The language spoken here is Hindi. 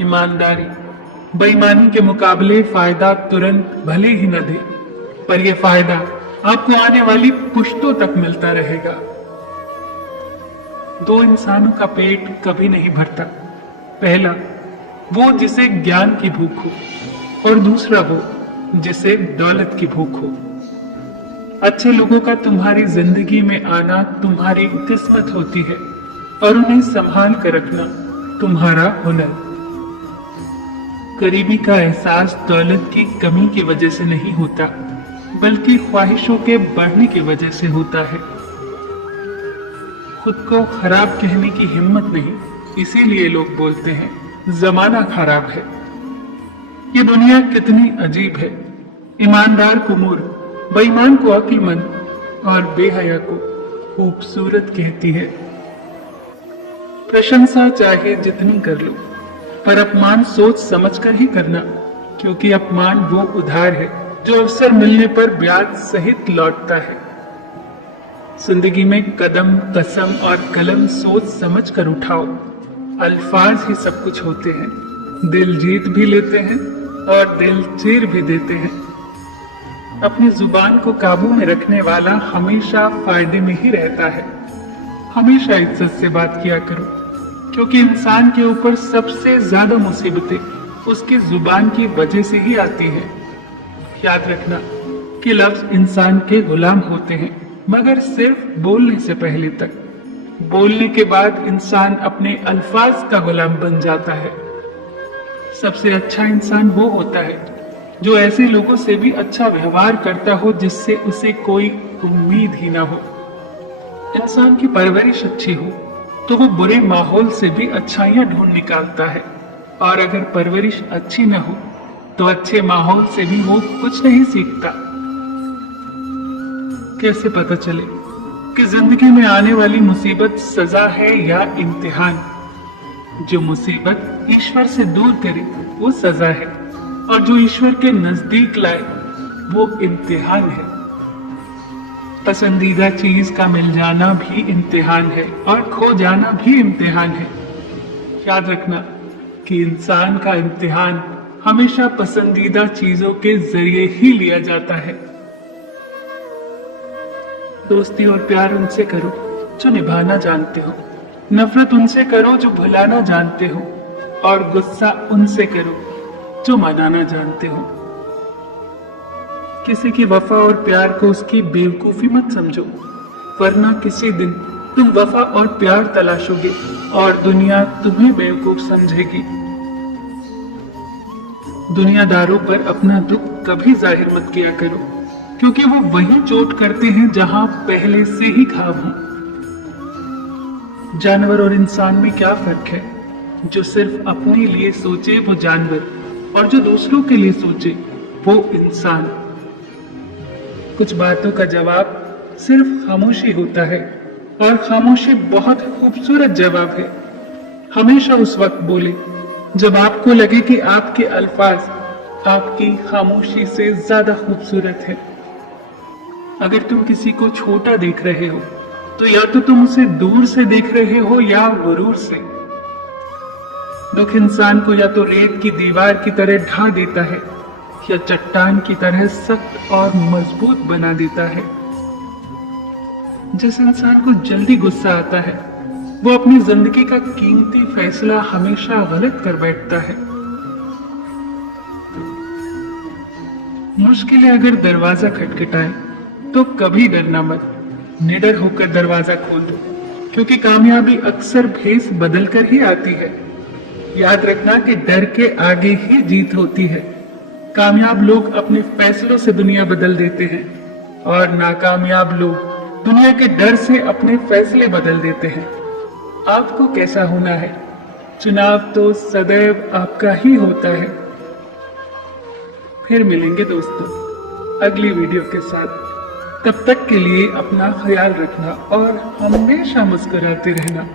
ईमानदारी बेईमानी के मुकाबले फायदा तुरंत भले ही न दे, पर यह फायदा आपको आने वाली पुश्तों तक मिलता रहेगा। दो इंसानों का पेट कभी नहीं भरता। पहला वो जिसे ज्ञान की भूख हो, और दूसरा वो जिसे दौलत की भूख हो। अच्छे लोगों का तुम्हारी जिंदगी में आना तुम्हारी किस्मत होती है, और उन्हें संभाल कर रखना तुम्हारा हुनर। गरीबी का एहसास दौलत की कमी की वजह से नहीं होता, बल्कि ख्वाहिशों के बढ़ने की वजह से होता है। खुद को खराब कहने की हिम्मत नहीं, इसीलिए लोग बोलते हैं जमाना खराब है। ये दुनिया कितनी अजीब है। ईमानदार को मूर्ख, बेईमान को अक्लमंद और बेहया को खूबसूरत कहती है। प्रशंसा चाहे जितनी कर लो, पर अपमान सोच समझकर ही करना, क्योंकि अपमान वो उधार है जो अवसर मिलने पर ब्याज सहित लौटता है। जिंदगी में कदम, कसम और कलम सोच समझ कर उठाओ। अल्फाज ही सब कुछ होते हैं। दिल जीत भी लेते हैं और दिल चीर भी देते हैं। अपनी जुबान को काबू में रखने वाला हमेशा फायदे में ही रहता है। हमेशा इज्जत से बात किया करो, क्योंकि इंसान के ऊपर सबसे ज्यादा मुसीबतें उसकी जुबान की वजह से ही आती है। याद रखना कि लफ्ज इंसान के गुलाम होते हैं, मगर सिर्फ बोलने से पहले तक। बोलने के बाद इंसान अपने अल्फाज का गुलाम बन जाता है। सबसे अच्छा इंसान वो होता है जो ऐसे लोगों से भी अच्छा व्यवहार करता हो जिससे उसे कोई उम्मीद ही ना हो। इंसान की परवरिश अच्छी हो तो वो बुरे माहौल से भी अच्छाइयां ढूंढ निकालता है, और अगर परवरिश अच्छी न हो तो अच्छे माहौल से भी वो कुछ नहीं सीखता। कैसे पता चले कि जिंदगी में आने वाली मुसीबत सजा है या इम्तिहान? जो मुसीबत ईश्वर से दूर करे वो सजा है, और जो ईश्वर के नजदीक लाए वो इम्तिहान है। पसंदीदा चीज का मिल जाना भी इम्तिहान है, और खो जाना भी इम्तिहान है। याद रखना कि इंसान का इम्तिहान हमेशा पसंदीदा चीजों के जरिए ही लिया जाता है। दोस्ती और प्यार उनसे करो जो निभाना जानते हो, नफरत उनसे करो जो भुलाना जानते हो, और गुस्सा उनसे करो जो मनाना जानते हो। किसी की वफा और प्यार को उसकी बेवकूफी मत समझो, वरना किसी दिन तुम वफा और प्यार तलाशोगे और दुनिया तुम्हें बेवकूफ समझेगी। दुनियादारों पर अपना दुख कभी जाहिर मत किया करो, क्योंकि वो वही चोट करते हैं जहां पहले से ही घाव हो। जानवर और इंसान में क्या फर्क है? जो सिर्फ अपने लिए सोचे वो जानवर, और जो दूसरों के लिए सोचे वो इंसान। कुछ बातों का जवाब सिर्फ खामोशी होता है, और खामोशी बहुत खूबसूरत जवाब है। हमेशा उस वक्त बोले जब आपको लगे कि आपके अल्फाज आपकी खामोशी से ज्यादा खूबसूरत है। अगर तुम किसी को छोटा देख रहे हो तो या तो तुम उसे दूर से देख रहे हो या गुरूर से। दुख इंसान को या तो रेत की दीवार की तरह ढा देता है, या चट्टान की तरह सख्त और मजबूत बना देता है। जिस इंसान को जल्दी गुस्सा आता है वो अपनी जिंदगी का कीमती फैसला हमेशा गलत कर बैठता है। मुश्किलें अगर दरवाजा खटखटाए तो कभी डरना मत, निडर होकर दरवाजा खोल दो, क्योंकि कामयाबी अक्सर भेस बदलकर ही आती है। याद रखना कि डर के आगे ही जीत होती है। कामयाब लोग अपने फैसलों से दुनिया बदल देते हैं, और नाकामयाब लोग दुनिया के डर से अपने फैसले बदल देते हैं। आपको कैसा होना है, चुनाव तो सदैव आपका ही होता है। फिर मिलेंगे दोस्तों अगली वीडियो के साथ। तब तक के लिए अपना ख्याल रखना और हमेशा मुस्कुराते रहना।